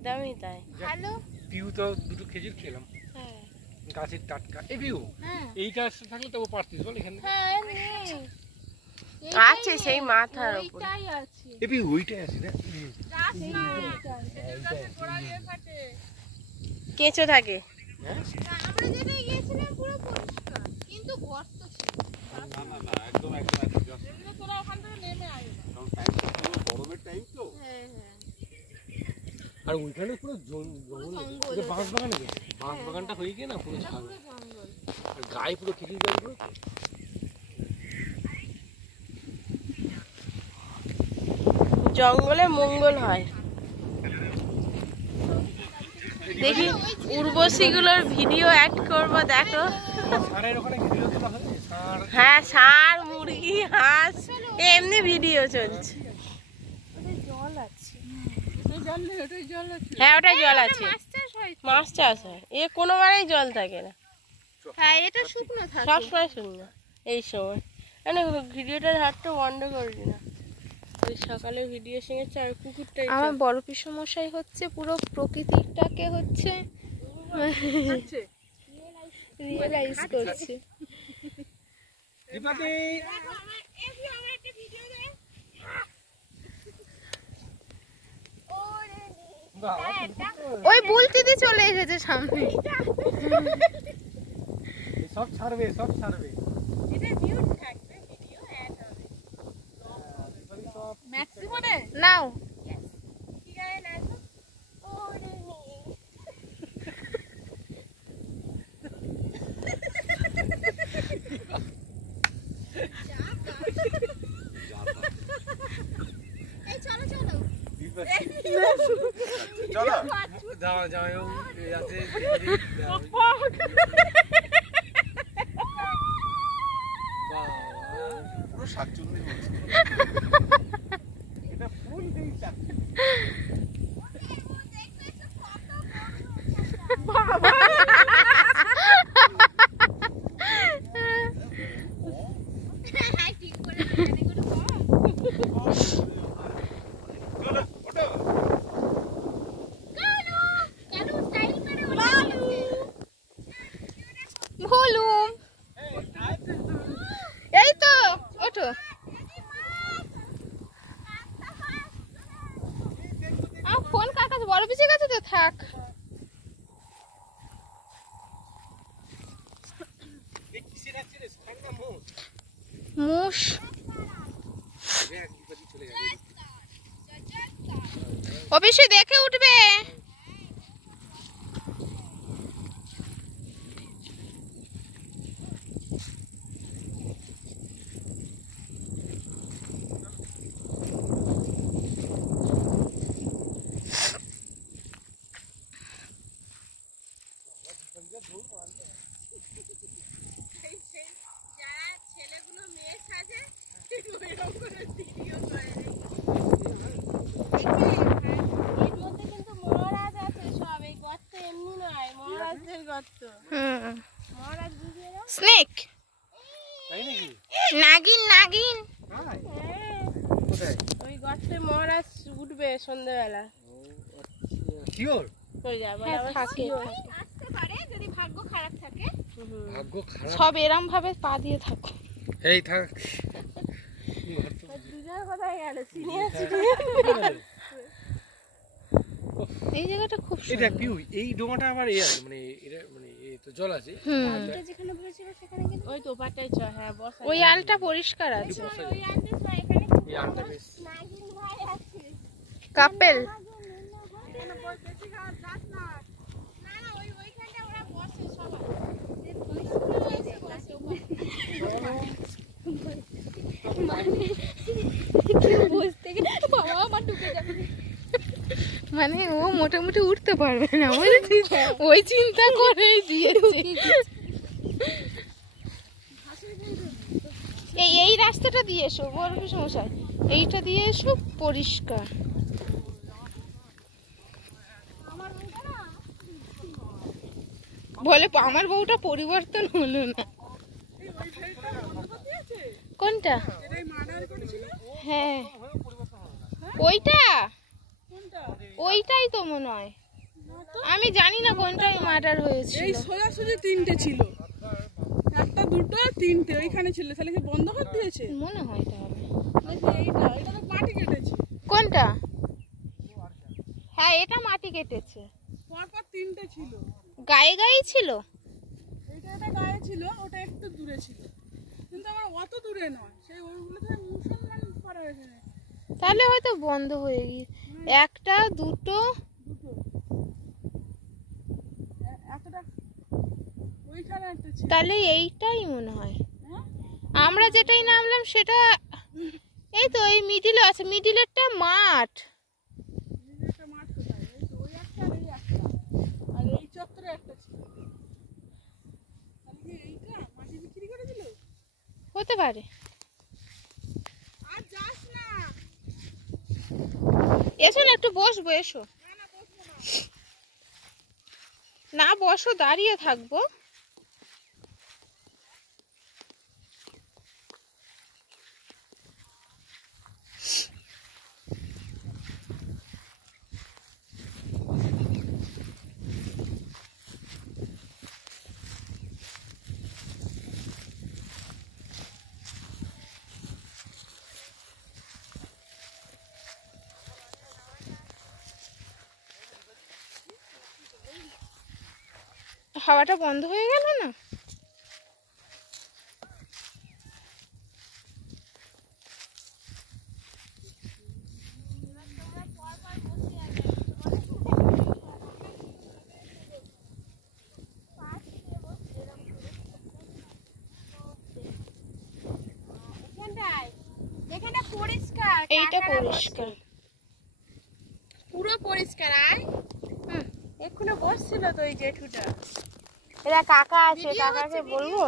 একদমই তাই। ভালো পিউ তো দুটো খেজুর খেলাম, গাছের টাটকা। এই পিউ এইটা থাকলে তবু পারতিস বল এখানে। আছে সেই মাথার উপরে। এই পিউ ওইটাই আছে না, কেঁচো থাকে। আমরা যেটা গিয়েছিলাম পুরো পরিষ্কার, কিন্তু গর্ত ছিল। না একদম তোরা ওখান থেকে নেমে আয়, কারণ টাইম তো গরমের টাইম তো। আর ওইখানে পুরো জঙ্গল, বাঁশ বাগান, বাঁশ বাগানটা হয়ে গিয়ে না পুরো জঙ্গল, গায়ে পুরো খেজুর গাছগুলো। জঙ্গলে মঙ্গল হয়। দেখি উর্বশী গুলোর ভিডিও অ্যাড করবো, দেখো। হ্যাঁ, ষাঁড়, মুরগি, হাঁস, এমনি ভিডিও চলছে। হ্যাঁ, ওটাই জল আছে, মাছ চাষ হয়। এ কোনোবারেই জল থাকে না। হ্যাঁ, এটা শুকনো থাকে, সবসময় শুকনো। এই সময় ভিডিওটার হাতটা বন্ধ করবি না, ওই সকালে ভিডিও শিখেছে। আর কুকুরটাই আমার বড় পিসমশাই হচ্ছে পুরো প্রকৃতিটাকে হচ্ছে রিয়েলাইজ করছে। ওই বুলতি দিয়ে চলে এসেছে সামনে। সব ছাড়বে, সব ছাড়বে। এটা মিউট থাকবে, ভিডিও অ্যাড হবে। ম্যাক্সিমামে নাও কি গায়ে নাচো? ওরে নি এই চলো চলো চলো যাও যাও যাতে পুরো 47 হচ্ছে। এটা ফুল দেই চাচ্ছি বাবা। হ্যাঁ ঠিক করে মানে করে কম। চলো ওঠো। কালু স্টাইল করে লালু ভুলুম। এই তো ওঠো। ফোন কার কাছে? বড় পিসের কাছে তো থাক। মুশ অফিসে দেখে উঠবে। ছেলেগুলো মেয়ে সাজে ভিডিও করে। এর মধ্যে কিন্তু মহারাজ আছে সব, এই গর্ত এমনি নয়, মহারাজদের গর্ত। মহারাজ বুঝিয়ে দাও। স্নেক তাই নাকি? নাগিন নাগিন। কোথায়? ওই গর্তে মহারাজ উঠবে সন্ধ্যাবেলা। শিওর? কই যাবে থাকে আসতে পারে যদি ভাগ্য খারাপ থাকে। ভাগ্য খারাপ সব এরম ভাবে পা দিয়ে থাকো। এই থাক। দুজনের কোথায় গেল? সিনিয়র এই জায়গাটা খুব এটা পিউ, এই ডোমাটা আবার এ আছে, মানে এটা মানে এই তো জল আছে। এটা যেখানে বলেছিল সেখানে কিন্তু ওই তো পাটাই চ। হ্যাঁ বস, ওই আলটা পরিষ্কার আছে। ওই আনতে চ, এখানে এই আলটা বেশ নাগিন ভাই আছে। কাপেল এখানে বস, বেশি যাস না। না না, ওইখানটা ওরা বসে সবাই। মানে ও মোটামুটি উঠতে পারবে না, ওই চিন্তা করেই দিয়েছে। এই রাস্তাটা দিয়ে এসো, বড় সমস্যা, এইটা দিয়ে এসো, পরিষ্কার। বলে আমার বউটা পরিবর্তন হলো না। কোনটা? হ্যাঁ ওইটা ওইটাই তো মনে হয়, আমি জানি না কোনটাই মার্ডার হয়েছে। এই সোজাসুজি 3টে ছিল, একটা দুটো 3টে ওইখানে ছিল, তাহলে কি বন্ধ করে দিয়েছে মনে হয় তাহলে। এইটা এটা তো মাটি কেটেছে। কোনটা? হ্যাঁ এটা মাটি কেটেছে। পরপর 3টে ছিল, গায়ে গায়ে ছিল। এটা গায়ে ছিল, ওটা একটু দূরে ছিল, কিন্তু আমার অত দূরে নয়, সেই ওইগুলো থেকে মুসলমান করা হয়েছে। তাহলে হয়তো বন্ধ হয়ে গিয়ে একটা দুটো এতটা ওইখানে একটা ছিল। তাহলে এইটাই মনে হয়। হ্যাঁ? আমরা যেটাই নামলাম সেটা এই তো এই মিডিলে আছে, মিডিলেরটা মাঠ। একটা মাঠ কোথায়? এই তো ওই একটা আর এই একটা, আর এই চত্বরে একটা ছিল। তাহলে কি এইটা মাটি বিক্রি করে দিল? হতে পারে। আর যাস না। এসো না একটু বসবো, এসো। না না বসবো না। না বসো, দাঁড়িয়ে থাকবো। হাওয়াটা বন্ধ হয়ে গেল না? এখানটা পরিষ্কার, এইটা পরিষ্কার, পুরো পরিষ্কার। আয় এক্ষুনি বসছিল তো ওই জেঠুটা। এরা কাকা আছে, কাকাকে বলবো।